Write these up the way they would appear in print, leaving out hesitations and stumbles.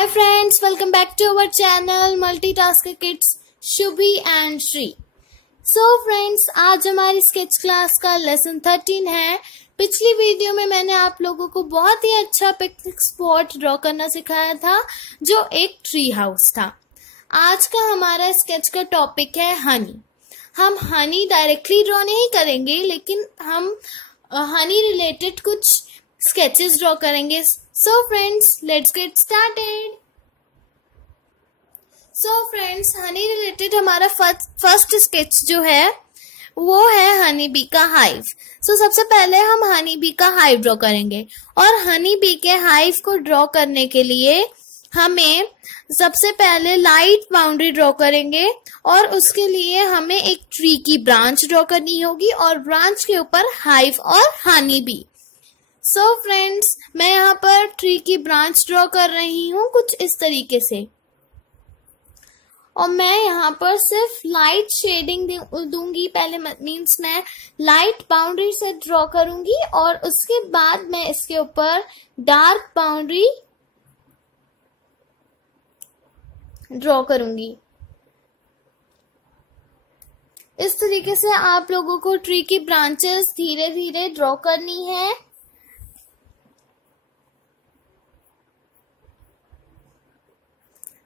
Hi friends, welcome back to our channel Multitasker Kids Shubhi and Shri. So friends, आज हमारी sketch class का lesson 13 है। पिछली वीडियो में मैंने आप लोगों को बहुत ही अच्छा पिकनिक स्पॉट ड्रॉ करना सिखाया था जो एक ट्री हाउस था। आज का हमारा स्केच का टॉपिक है हनी। हम हनी डायरेक्टली ड्रॉ नहीं करेंगे, लेकिन हम हनी रिलेटेड कुछ स्केचेस ड्रॉ करेंगे। So friends, let's get started. So friends, Honey related हमारा फर्स्ट स्केच जो है वो है हनी बी का हाइव। सबसे पहले हम हनी बी का हाइव ड्रॉ करेंगे और हनी बी के हाइव को ड्रॉ करने के लिए हमें सबसे पहले लाइट बाउंड्री ड्रॉ करेंगे और उसके लिए हमें एक ट्री की ब्रांच ड्रॉ करनी होगी और ब्रांच के ऊपर हाइव और हनी बी। फ्रेंड्स, मैं यहाँ पर ट्री की ब्रांच ड्रॉ कर रही हूँ कुछ इस तरीके से, और मैं यहाँ पर सिर्फ लाइट शेडिंग दूंगी। पहले मीन्स मैं लाइट बाउंड्री से ड्रॉ करूंगी और उसके बाद मैं इसके ऊपर डार्क बाउंड्री ड्रॉ करूंगी। इस तरीके से आप लोगों को ट्री की ब्रांचेस धीरे धीरे ड्रॉ करनी है।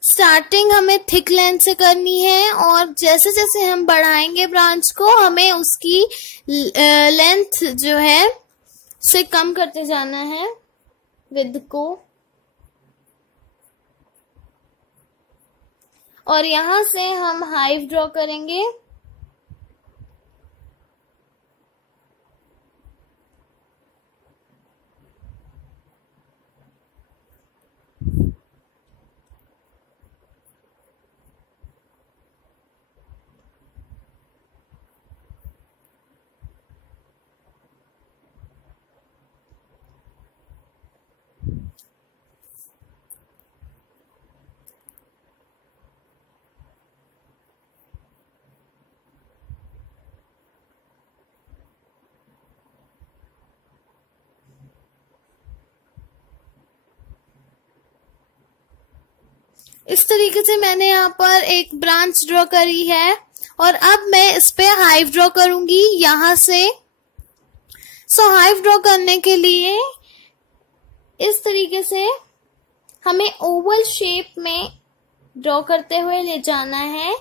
स्टार्टिंग हमें थिक लेंथ से करनी है और जैसे जैसे हम बढ़ाएंगे ब्रांच को, हमें उसकी लेंथ जो है से कम करते जाना है विड्थ को। और यहाँ से हम हाइव ड्रॉ करेंगे। इस तरीके से मैंने यहाँ पर एक ब्रांच ड्रॉ करी है और अब मैं इस पे हाइव ड्रॉ करूंगी यहाँ से। हाइव ड्रॉ करने के लिए इस तरीके से हमें ओवल शेप में ड्रॉ करते हुए ले जाना है।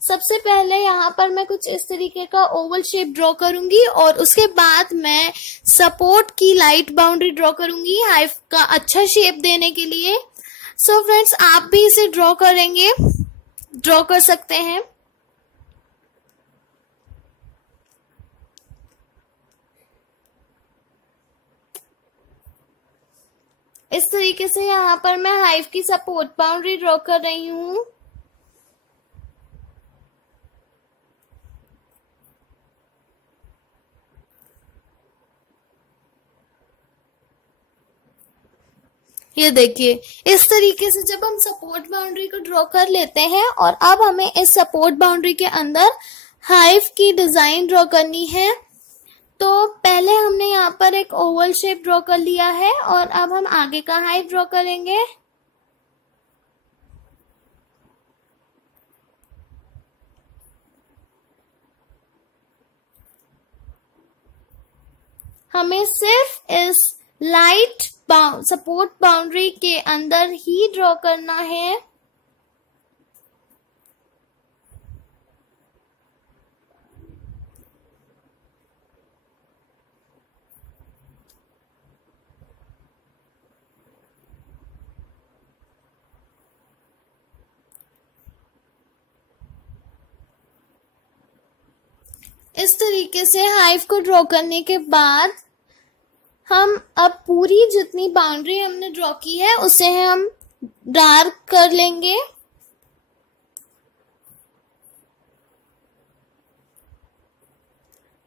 सबसे पहले यहाँ पर मैं कुछ इस तरीके का ओवल शेप ड्रॉ करूंगी और उसके बाद मैं सपोर्ट की लाइट बाउंड्री ड्रॉ करूंगी हाइव का अच्छा शेप देने के लिए। फ्रेंड्स, आप भी इसे ड्रॉ कर सकते हैं। इस तरीके से यहाँ पर मैं हाइव की सपोर्ट बाउंड्री ड्रॉ कर रही हूँ। ये देखिए, इस तरीके से जब हम सपोर्ट बाउंड्री को ड्रॉ कर लेते हैं और अब हमें इस सपोर्ट बाउंड्री के अंदर हाइव की डिजाइन ड्रॉ करनी है। तो पहले हमने यहाँ पर एक ओवल शेप ड्रॉ कर लिया है और अब हम आगे का हाइव ड्रॉ करेंगे। हमें सिर्फ इस लाइट सपोर्ट बाउंड्री के अंदर ही ड्रॉ करना है। इस तरीके से हाइव को ड्रॉ करने के बाद हम अब पूरी जितनी बाउंड्री हमने ड्रॉ की है उसे हम डार्क कर लेंगे।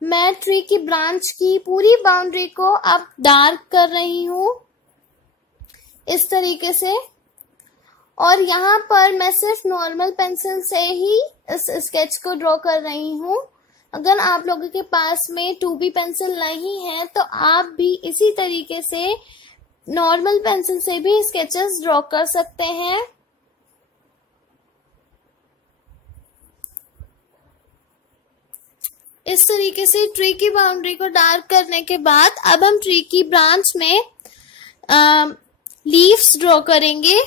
मैं ट्री की ब्रांच की पूरी बाउंड्री को अब डार्क कर रही हूँ इस तरीके से, और यहाँ पर मैं सिर्फ नॉर्मल पेंसिल से ही इस स्केच को ड्रॉ कर रही हूँ। अगर आप लोगों के पास में 2B पेंसिल नहीं है तो आप भी इसी तरीके से नॉर्मल पेंसिल से भी स्केचेस ड्रॉ कर सकते हैं। इस तरीके से ट्री की बाउंड्री को डार्क करने के बाद अब हम ट्री की ब्रांच में लीव्स ड्रॉ करेंगे।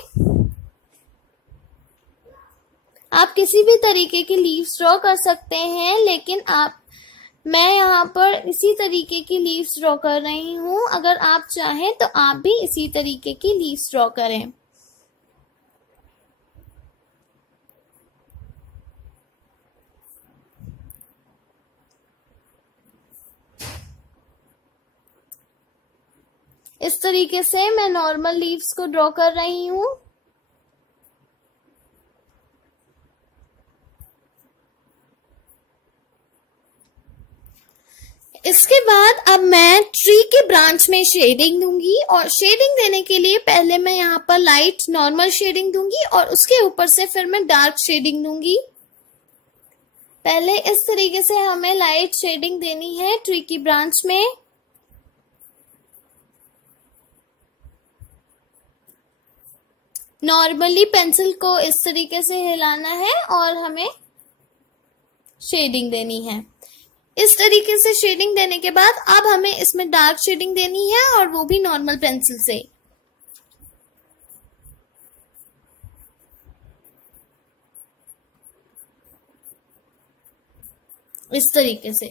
आप किसी भी तरीके के लीव्स ड्रॉ कर सकते हैं, लेकिन मैं यहाँ पर इसी तरीके की लीव्स ड्रॉ कर रही हूँ। अगर आप चाहें तो आप भी इसी तरीके की लीव्स ड्रॉ करें। इस तरीके से मैं नॉर्मल लीव्स को ड्रॉ कर रही हूँ। इसके बाद अब मैं ट्री के ब्रांच में शेडिंग दूंगी, और शेडिंग देने के लिए पहले मैं यहाँ पर लाइट नॉर्मल शेडिंग दूंगी और उसके ऊपर से फिर मैं डार्क शेडिंग दूंगी। पहले इस तरीके से हमें लाइट शेडिंग देनी है ट्री की ब्रांच में। नॉर्मली पेंसिल को इस तरीके से हिलाना है और हमें शेडिंग देनी है। इस तरीके से शेडिंग देने के बाद अब हमें इसमें डार्क शेडिंग देनी है, और वो भी नॉर्मल पेंसिल से। इस तरीके से।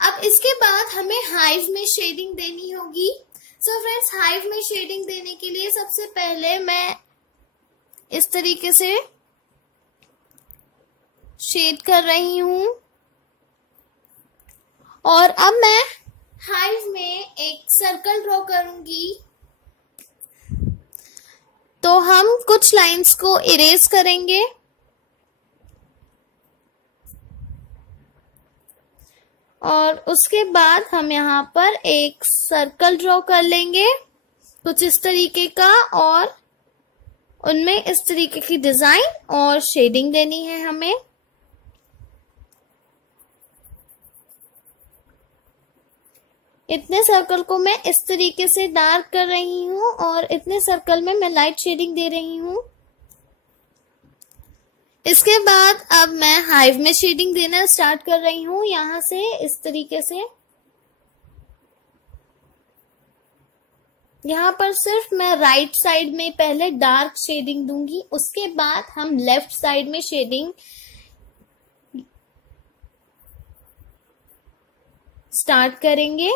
अब इसके बाद हमें हाइव में शेडिंग देनी होगी। सो फ्रेंड्स, हाइव में शेडिंग देने के लिए सबसे पहले मैं इस तरीके से शेड कर रही हूं, और अब मैं हाइव में एक सर्कल ड्रॉ करूंगी। तो हम कुछ लाइंस को इरेज करेंगे, और उसके बाद हम यहाँ पर एक सर्कल ड्रॉ कर लेंगे कुछ इस तरीके का, और उनमें इस तरीके की डिजाइन और शेडिंग देनी है हमें। इतने सर्कल को मैं इस तरीके से डार्क कर रही हूँ, और इतने सर्कल में मैं लाइट शेडिंग दे रही हूँ। इसके बाद अब मैं हाइव में शेडिंग देना स्टार्ट कर रही हूँ, यहाँ से इस तरीके से। यहाँ पर सिर्फ मैं राइट साइड में पहले डार्क शेडिंग दूंगी, उसके बाद हम लेफ्ट साइड में शेडिंग स्टार्ट करेंगे।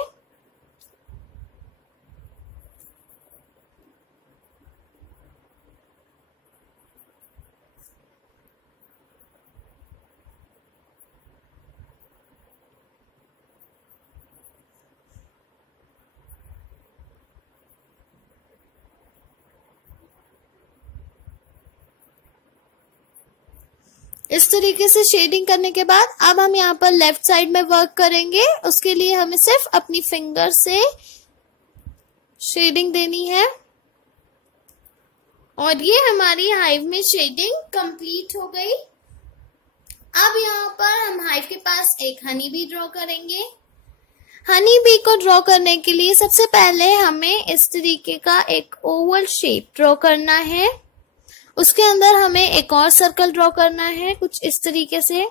इस तरीके से शेडिंग करने के बाद अब हम यहाँ पर लेफ्ट साइड में वर्क करेंगे। उसके लिए हमें सिर्फ अपनी फिंगर से शेडिंग देनी है, और ये हमारी हाइव में शेडिंग कंप्लीट हो गई। अब यहाँ पर हम हाइव के पास एक हनी बी ड्रॉ करेंगे। हनी बी को ड्रॉ करने के लिए सबसे पहले हमें इस तरीके का एक ओवल शेप ड्रॉ करना है। उसके अंदर हमें एक और सर्कल ड्रॉ करना है कुछ इस तरीके से।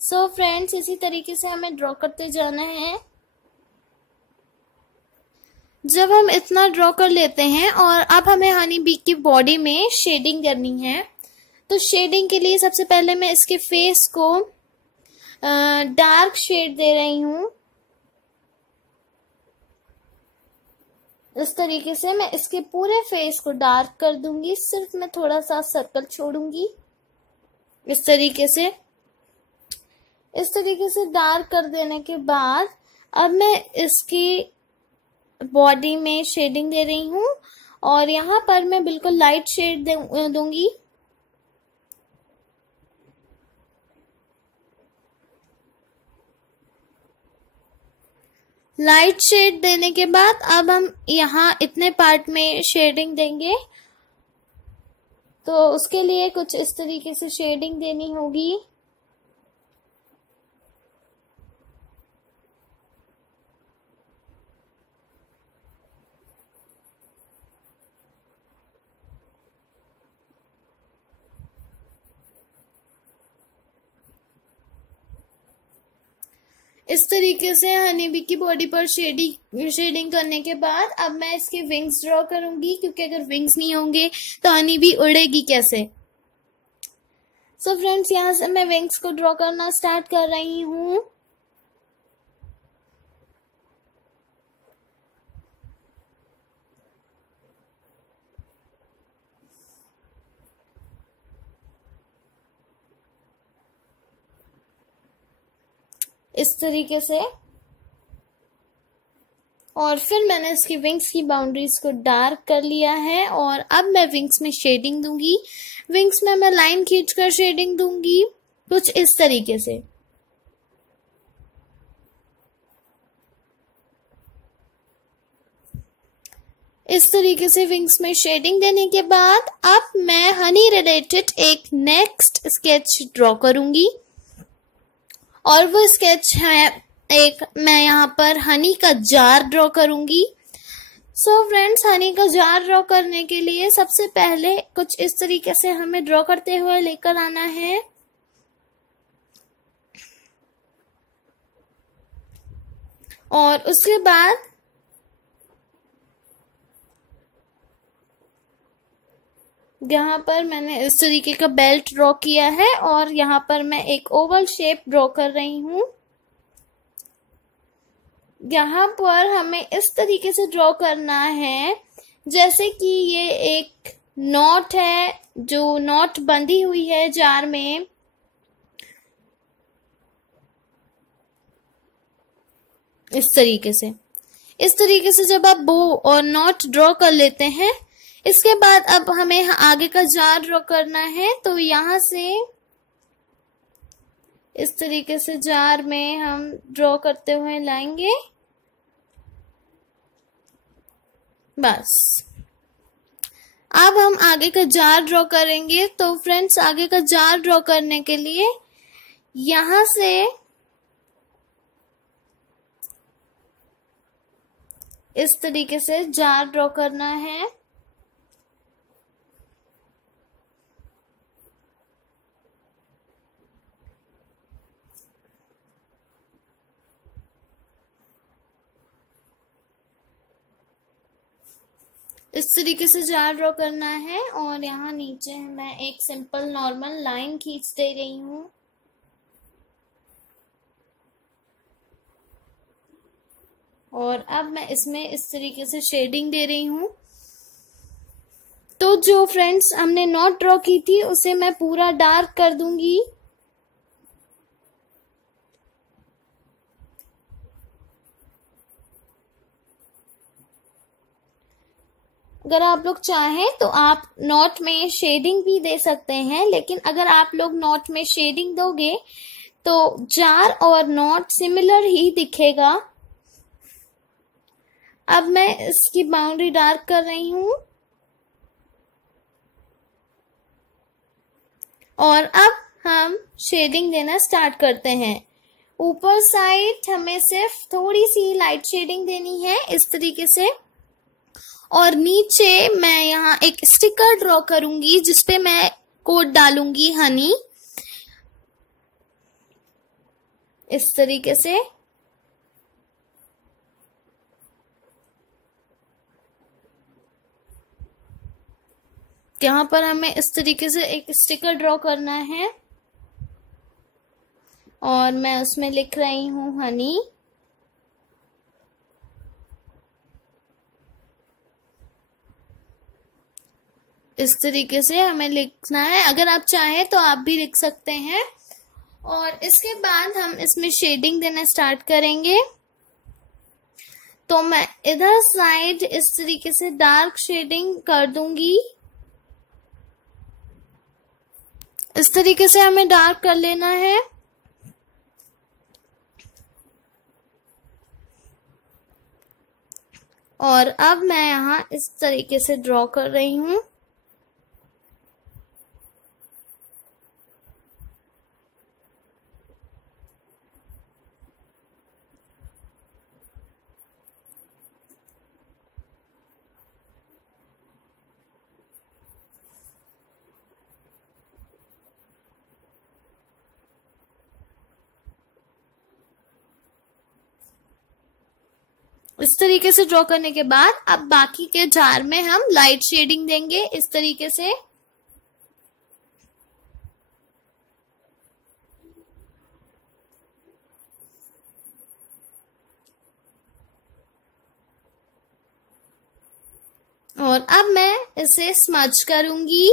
सो फ्रेंड्स, इसी तरीके से हमें ड्रॉ करते जाना है। जब हम इतना ड्रॉ कर लेते हैं और अब हमें हनी बी की बॉडी में शेडिंग करनी है, तो शेडिंग के लिए सबसे पहले मैं इसके फेस को डार्क शेड दे रही हूँ। इस तरीके से मैं इसके पूरे फेस को डार्क कर दूंगी, सिर्फ मैं थोड़ा सा सर्कल छोड़ूंगी इस तरीके से। इस तरीके से डार्क कर देने के बाद अब मैं इसकी बॉडी में शेडिंग दे रही हूँ और यहाँ पर मैं बिल्कुल लाइट शेड दूंगी। लाइट शेड देने के बाद अब हम यहाँ इतने पार्ट में शेडिंग देंगे, तो उसके लिए कुछ इस तरीके से शेडिंग देनी होगी। इस तरीके से हनी बी की बॉडी पर शेडिंग करने के बाद अब मैं इसके विंग्स ड्रॉ करूंगी, क्योंकि अगर विंग्स नहीं होंगे तो हनी बी उड़ेगी कैसे। सो फ्रेंड्स, यहाँ से मैं विंग्स को ड्रॉ करना स्टार्ट कर रही हूँ। इस तरीके से, और फिर मैंने इसकी विंग्स की बाउंड्रीज को डार्क कर लिया है और अब मैं विंग्स में शेडिंग दूंगी। विंग्स में मैं लाइन खींचकर शेडिंग दूंगी कुछ इस तरीके से। इस तरीके से विंग्स में शेडिंग देने के बाद अब मैं हनी रिलेटेड एक नेक्स्ट स्केच ड्रॉ करूंगी, और वो स्केच है मैं यहाँ पर हनी का जार ड्रॉ करूंगी। सो फ्रेंड्स, हनी का जार ड्रॉ करने के लिए सबसे पहले कुछ इस तरीके से हमें ड्रॉ करते हुए लेकर आना है। और उसके बाद यहाँ पर मैंने इस तरीके का बेल्ट ड्रॉ किया है और यहाँ पर मैं एक ओवल शेप ड्रॉ कर रही हूँ। यहाँ पर हमें इस तरीके से ड्रॉ करना है जैसे कि ये एक नॉट है, जो नॉट बंधी हुई है जार में। इस तरीके से जब आप बो और नॉट ड्रॉ कर लेते हैं, इसके बाद अब हमें आगे का जार ड्रॉ करना है। तो यहाँ से इस तरीके से जार में हम ड्रॉ करते हुए लाएंगे। बस अब हम आगे का जार ड्रॉ करेंगे। तो फ्रेंड्स, आगे का जार ड्रॉ करने के लिए यहाँ से इस तरीके से जार ड्रॉ करना है। इस तरीके से जार ड्रॉ करना है और यहाँ नीचे मैं एक सिंपल नॉर्मल लाइन खींच दे रही हूँ। और अब मैं इसमें इस तरीके से शेडिंग दे रही हूँ। तो जो फ्रेंड्स हमने नॉट ड्रॉ की थी उसे मैं पूरा डार्क कर दूंगी। अगर आप लोग चाहें तो आप नॉट में शेडिंग भी दे सकते हैं, लेकिन अगर आप लोग नॉट में शेडिंग दोगे तो जार और नॉट सिमिलर ही दिखेगा। अब मैं इसकी बाउंड्री डार्क कर रही हूं और अब हम शेडिंग देना स्टार्ट करते हैं। ऊपर साइड हमें सिर्फ थोड़ी सी लाइट शेडिंग देनी है इस तरीके से, और नीचे मैं यहाँ एक स्टिकर ड्रॉ करूंगी जिसपे मैं कोड डालूंगी हनी। इस तरीके से यहाँ पर हमें इस तरीके से एक स्टिकर ड्रॉ करना है और मैं उसमें लिख रही हूँ हनी। इस तरीके से हमें लिखना है। अगर आप चाहें तो आप भी लिख सकते हैं। और इसके बाद हम इसमें शेडिंग देना स्टार्ट करेंगे। तो मैं इधर साइड इस तरीके से डार्क शेडिंग कर दूंगी। इस तरीके से हमें डार्क कर लेना है। और अब मैं यहाँ इस तरीके से ड्रॉ कर रही हूँ। इस तरीके से ड्रॉ करने के बाद अब बाकी के जार में हम लाइट शेडिंग देंगे इस तरीके से। और अब मैं इसे स्मज करूंगी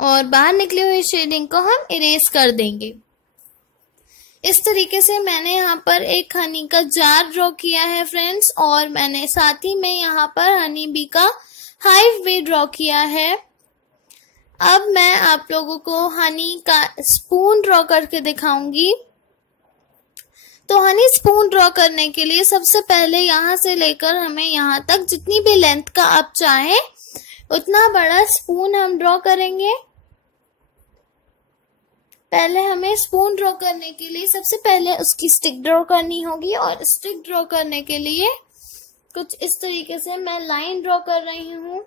और बाहर निकली हुई शेडिंग को हम इरेज कर देंगे। इस तरीके से मैंने यहाँ पर एक हनी का जार ड्रॉ किया है फ्रेंड्स, और मैंने साथ ही में यहाँ पर हनी बी का हाइव भी ड्रॉ किया है। अब मैं आप लोगों को हनी का स्पून ड्रॉ करके दिखाऊंगी। तो हनी स्पून ड्रॉ करने के लिए सबसे पहले यहाँ से लेकर हमें यहाँ तक जितनी भी लेंथ का आप चाहें उतना बड़ा स्पून हम ड्रॉ करेंगे। पहले हमें स्पून ड्रॉ करने के लिए सबसे पहले उसकी स्टिक ड्रॉ करनी होगी, और स्टिक ड्रॉ करने के लिए कुछ इस तरीके से मैं लाइन ड्रॉ कर रही हूँ।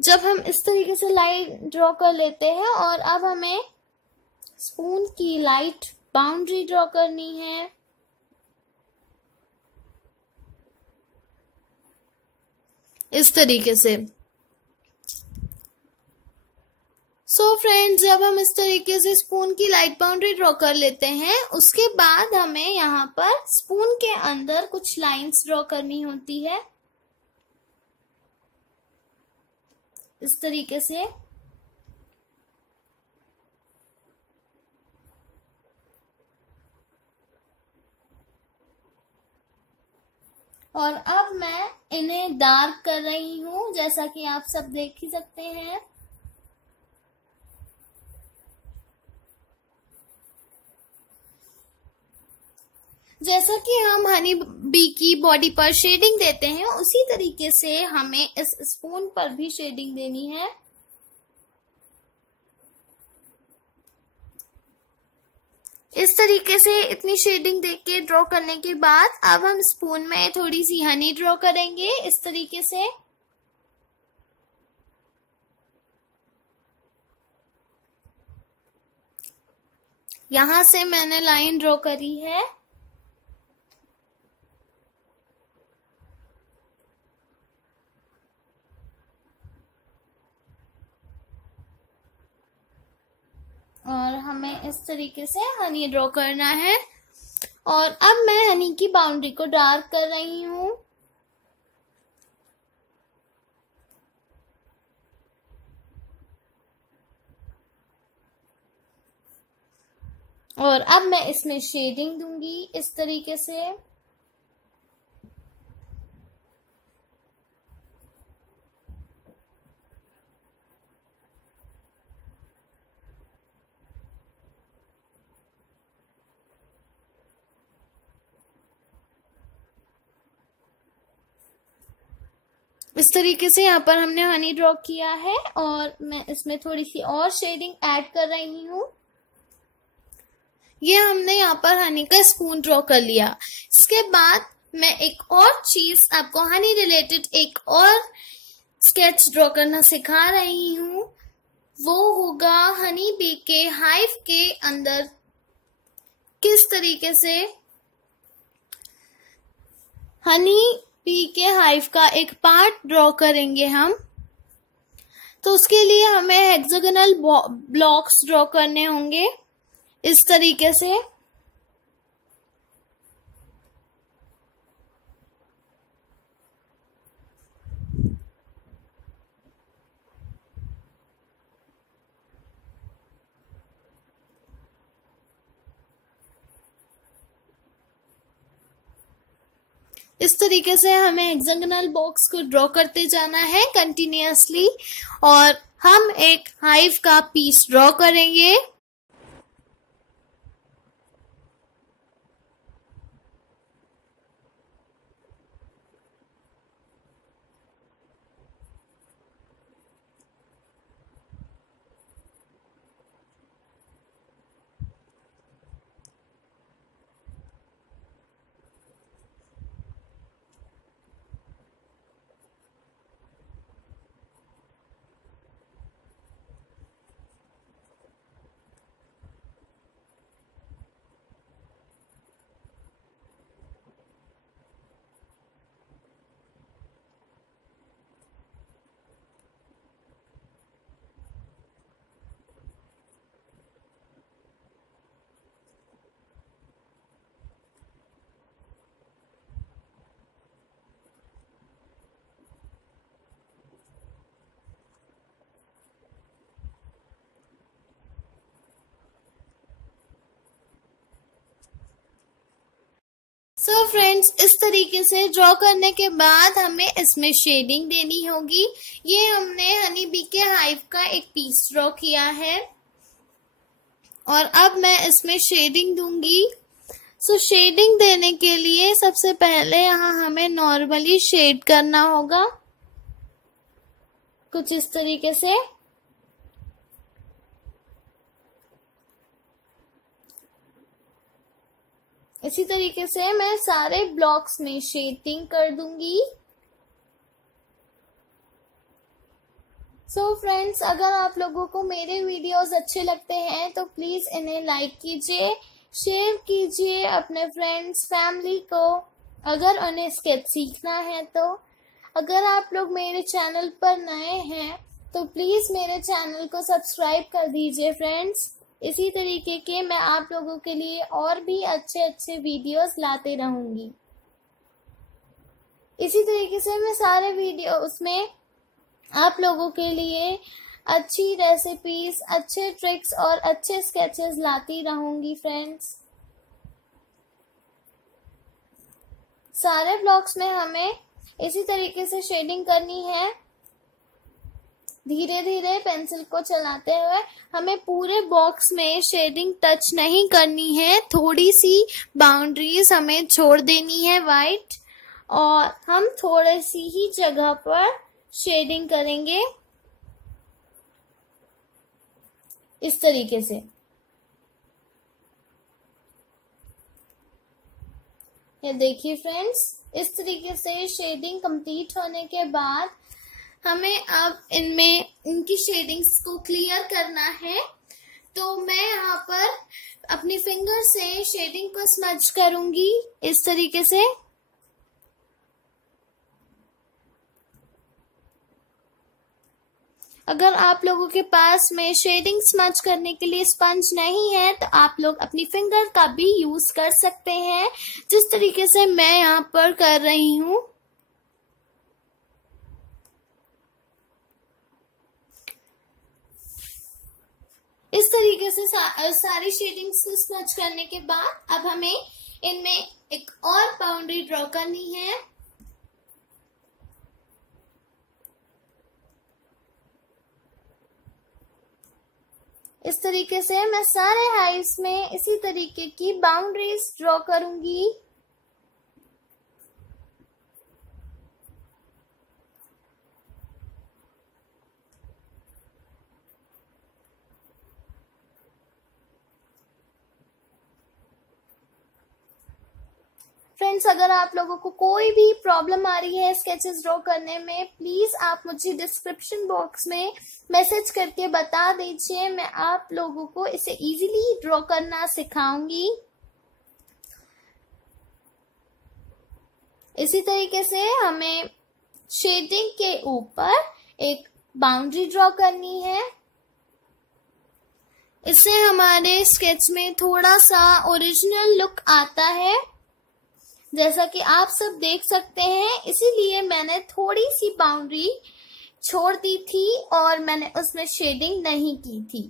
जब हम इस तरीके से लाइन ड्रॉ कर लेते हैं और अब हमें स्पून की लाइट बाउंड्री ड्रॉ करनी है। इस तरीके से। सो फ्रेंड्स, जब हम इस तरीके से स्पून की लाइट बाउंड्री ड्रॉ कर लेते हैं उसके बाद हमें यहाँ पर स्पून के अंदर कुछ लाइंस ड्रॉ करनी होती है इस तरीके से। और अब मैं इन्हें डार्क कर रही हूँ, जैसा कि आप सब देख ही सकते हैं। जैसा कि हम हनी बी की बॉडी पर शेडिंग देते हैं उसी तरीके से हमें इस स्पून पर भी शेडिंग देनी है। इस तरीके से इतनी शेडिंग देके ड्रॉ करने के बाद अब हम स्पून में थोड़ी सी हनी ड्रॉ करेंगे इस तरीके से। यहां से मैंने लाइन ड्रॉ करी है। और हमें इस तरीके से हनी ड्रॉ करना है। और अब मैं हनी की बाउंड्री को डार्क कर रही हूँ। और अब मैं इसमें शेडिंग दूंगी इस तरीके से। इस तरीके से यहाँ पर हमने हनी ड्रॉ किया है और मैं इसमें थोड़ी सी और शेडिंग ऐड कर रही हूँ। ये हमने यहाँ पर हनी का स्पून ड्रॉ कर लिया। इसके बाद मैं एक और चीज आपको हनी रिलेटेड एक और स्केच ड्रॉ करना सिखा रही हूँ। वो होगा हनी बी के हाइव के अंदर किस तरीके से हनी बी के हाइव का एक पार्ट ड्रॉ करेंगे हम। तो उसके लिए हमें हेक्सागोनल ब्लॉक्स ड्रॉ करने होंगे इस तरीके से। इस तरीके से हमें हेक्सागोनल बॉक्स को ड्रॉ करते जाना है कंटिन्यूअसली, और हम एक हाइव का पीस ड्रॉ करेंगे। सो फ्रेंड्स, इस तरीके से ड्रॉ करने के बाद हमें इसमें शेडिंग देनी होगी। ये हमने हनी बी के हाइव का एक पीस ड्रॉ किया है और अब मैं इसमें शेडिंग दूंगी। सो शेडिंग देने के लिए सबसे पहले यहाँ हमें नॉर्मली शेड करना होगा, कुछ इस तरीके से। इसी तरीके से मैं सारे ब्लॉक्स में शेडिंग कर दूंगी। सो फ्रेंड्स, अगर आप लोगों को मेरे वीडियोस अच्छे लगते हैं तो प्लीज इन्हें लाइक कीजिए, शेयर कीजिए अपने फ्रेंड्स फैमिली को, अगर उन्हें स्केच सीखना है तो। अगर आप लोग मेरे चैनल पर नए हैं तो प्लीज मेरे चैनल को सब्सक्राइब कर दीजिए फ्रेंड्स। इसी तरीके के मैं आप लोगों के लिए और भी अच्छे अच्छे वीडियोस लाते रहूंगी। इसी तरीके से मैं सारे वीडियो उसमें आप लोगों के लिए अच्छी रेसिपीज, अच्छे ट्रिक्स और अच्छे स्केचेस लाती रहूंगी फ्रेंड्स। सारे ब्लॉक्स में हमें इसी तरीके से शेडिंग करनी है। धीरे धीरे पेंसिल को चलाते हुए हमें पूरे बॉक्स में शेडिंग टच नहीं करनी है, थोड़ी सी बाउंड्रीज हमें छोड़ देनी है वाइट, और हम थोड़ी सी ही जगह पर शेडिंग करेंगे इस तरीके से। ये देखिए फ्रेंड्स, इस तरीके से शेडिंग कंप्लीट होने के बाद हमें अब इनमें इनकी शेडिंग्स को क्लियर करना है। तो मैं यहाँ पर अपनी फिंगर से शेडिंग को स्मज करूंगी इस तरीके से। अगर आप लोगों के पास में शेडिंग स्मज करने के लिए स्पंज नहीं है तो आप लोग अपनी फिंगर का भी यूज कर सकते हैं, जिस तरीके से मैं यहाँ पर कर रही हूँ। इस तरीके से सारी शेडिंग्स को स्मच करने के बाद अब हमें इनमें एक और बाउंड्री ड्रॉ करनी है। इस तरीके से मैं सारे हाइव्स में इसी तरीके की बाउंड्रीज ड्रॉ करूंगी। फ्रेंड्स, अगर आप लोगों को कोई भी प्रॉब्लम आ रही है स्केचेस ड्रॉ करने में, प्लीज आप मुझे डिस्क्रिप्शन बॉक्स में मैसेज करके बता दीजिए, मैं आप लोगों को इसे इजीली ड्रॉ करना सिखाऊंगी। इसी तरीके से हमें शेडिंग के ऊपर एक बाउंड्री ड्रॉ करनी है। इससे हमारे स्केच में थोड़ा सा ओरिजिनल लुक आता है, जैसा कि आप सब देख सकते हैं। इसीलिए मैंने थोड़ी सी बाउंड्री छोड़ दी थी और मैंने उसमें शेडिंग नहीं की थी।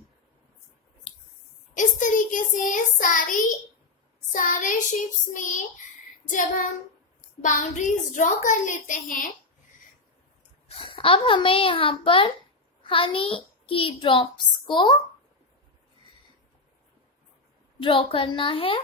इस तरीके से सारे शेप्स में जब हम बाउंड्रीज ड्रॉ कर लेते हैं। अब हमें यहाँ पर हनी की ड्रॉप्स को ड्रॉ करना है।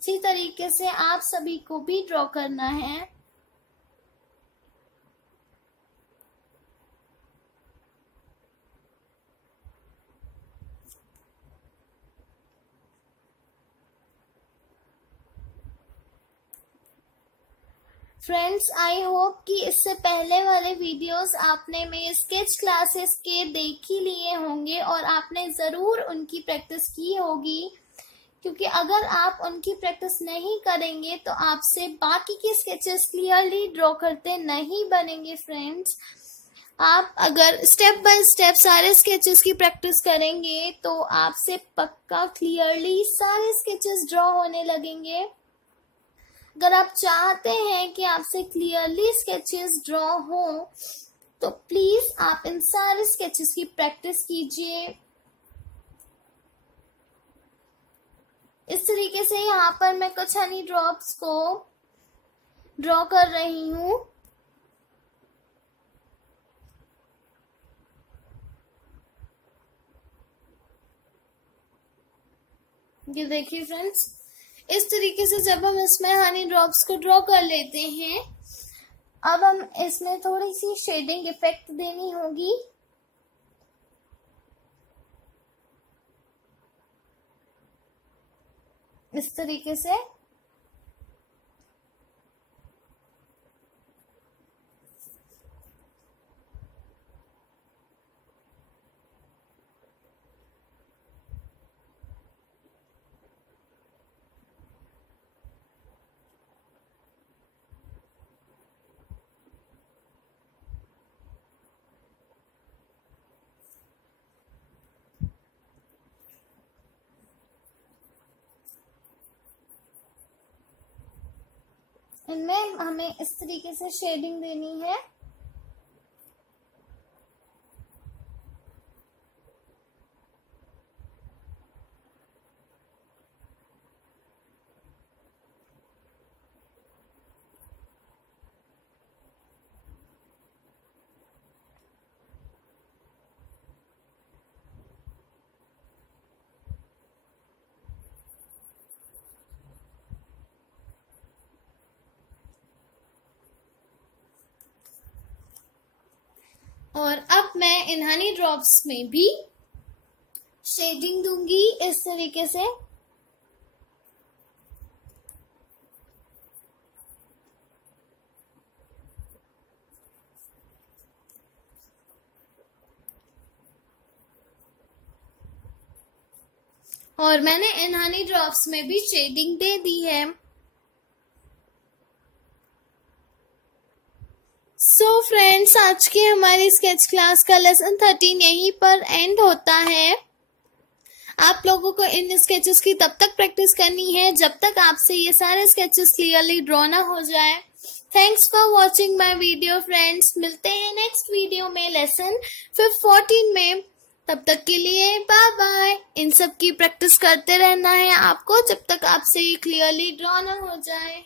इसी तरीके से आप सभी को भी ड्रॉ करना है। फ्रेंड्स, आई होप कि इससे पहले वाले वीडियोस आपने मेरे स्केच क्लासेस के देख ही लिए होंगे और आपने ज़रूर उनकी प्रैक्टिस की होगी, क्योंकि अगर आप उनकी प्रैक्टिस नहीं करेंगे तो आपसे बाकी के स्केचेस क्लियरली ड्रॉ करते नहीं बनेंगे। फ्रेंड्स, आप अगर स्टेप बाय स्टेप सारे स्केचेस की प्रैक्टिस करेंगे तो आपसे पक्का क्लियरली सारे स्केचेस ड्रॉ होने लगेंगे। अगर आप चाहते हैं कि आपसे क्लियरली स्केचेस ड्रॉ हो तो प्लीज आप इन सारे स्केचेस की प्रैक्टिस कीजिए। इस तरीके से यहाँ पर मैं कुछ हनी ड्रॉप्स को ड्रॉ कर रही हूँ। ये देखिए फ्रेंड्स, इस तरीके से जब हम इसमें हनी ड्रॉप्स को ड्रॉ कर लेते हैं, अब हम इसमें थोड़ी सी शेडिंग इफेक्ट देनी होगी। इस तरीके से इनमें हमें इस तरीके से शेडिंग देनी है। और अब मैं इन हनी ड्रॉप्स में भी शेडिंग दूंगी इस तरीके से। और मैंने इन हनी ड्रॉप्स में भी शेडिंग दे दी है। सो फ्रेंड्स, आज की हमारी स्केच क्लास का लेसन 13 यहीं पर एंड होता है। आप लोगों को इन स्केचेस की तब तक प्रैक्टिस करनी है जब तक आपसे ये सारे स्केचेस क्लियरली ड्रॉ ना हो जाए। Thanks for watching my video friends. मिलते हैं नेक्स्ट वीडियो में लेसन 14 में। तब तक के लिए बाय बाय। इन सब की प्रैक्टिस करते रहना है आपको जब तक आपसे ये क्लियरली ड्रॉ ना हो जाए।